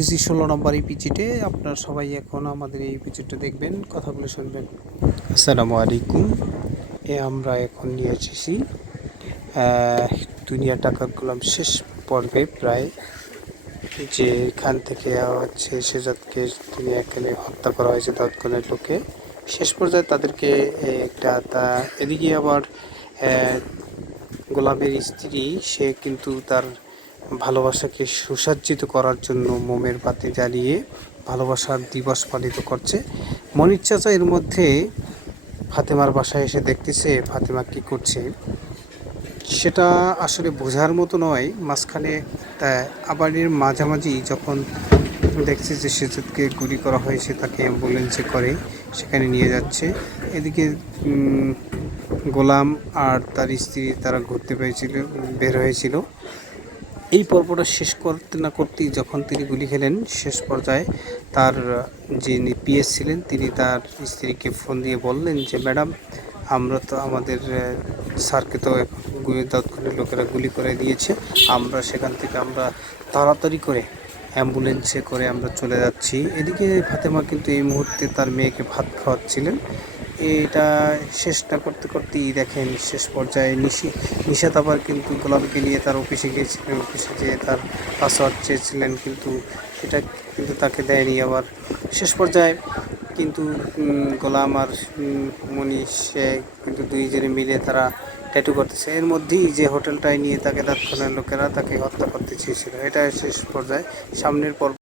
16 নম্বর ইপিজিটে আপনারা সবাই এখন আমাদের এই ইপিজিটটা দেখবেন, কথাগুলো শুনবেন। আসসালামু আলাইকুম। আমরা এখন নিয়ে এসেছি দুনিয়া টাকার গোলাম শেষ পর্বে প্রায়, যেখান থেকে হচ্ছে শেহজাদকে দুনিয়াকে হত্যা করা হয়েছে তৎকালীন লোকে। শেষ পর্যায়ে তাদেরকে এদিকে আবার গোলামের স্ত্রী, সে কিন্তু তার ভালোবাসাকে সুসজ্জিত করার জন্য মোমের বাতি জ্বালিয়ে ভালোবাসার দিবস পালিত করছে। মনির চাচা এর মধ্যে ফাতেমার বাসায় এসে দেখতেছে ফাতেমা কি করছে, সেটা আসলে বোঝার মতো নয়। মাঝখানে আবার এর মাঝামাঝি যখন দেখছে যে শেহজাদকে গুলি করা হয়েছে, তাকে অ্যাম্বুলেন্সে করে সেখানে নিয়ে যাচ্ছে। এদিকে গোলাম আর তার স্ত্রী তারা ঘুরতে বের হয়েছিল। এই পর্বটা শেষ করতে না করতেই যখন তিনি গুলি খেলেন, শেষ পর্যায়ে তার যিনি পিএস ছিলেন তিনি তার স্ত্রীকে ফোন দিয়ে বললেন যে, ম্যাডাম, আমরা তো আমাদের স্যারকে তো তৎক্ষণাৎ লোকেরা গুলি করে দিয়েছে, আমরা সেখান থেকে তাড়াতাড়ি করে অ্যাম্বুলেন্সে করে আমরা চলে যাচ্ছি। এদিকে ফাতেমা কিন্তু এই মুহূর্তে তার মেয়েকে ভাত খাওয়াচ্ছিলেন। এটা শেষ না করতে করতেই দেখেন শেষ পর্যায়ে নিশাত আবার কিন্তু গোলামকে নিয়ে তার অফিসে গিয়েছিলেন। অফিসে যেয়ে তার পাসওয়ার্ড চেয়েছিলেন, কিন্তু এটা কিন্তু তাকে দেয়নি। আবার শেষ পর্যায়ে কিন্তু গোলাম আর মনি, সে কিন্তু দুইজনে মিলে তারা ট্যাটু করতেছে। এর মধ্যেই যে হোটেলটায় নিয়ে তাকে তৎক্ষণাৎ লোকেরা তাকে হত্যা করতে চেয়েছিল। এটা শেষ পর্যায়ে। সামনের পর্ব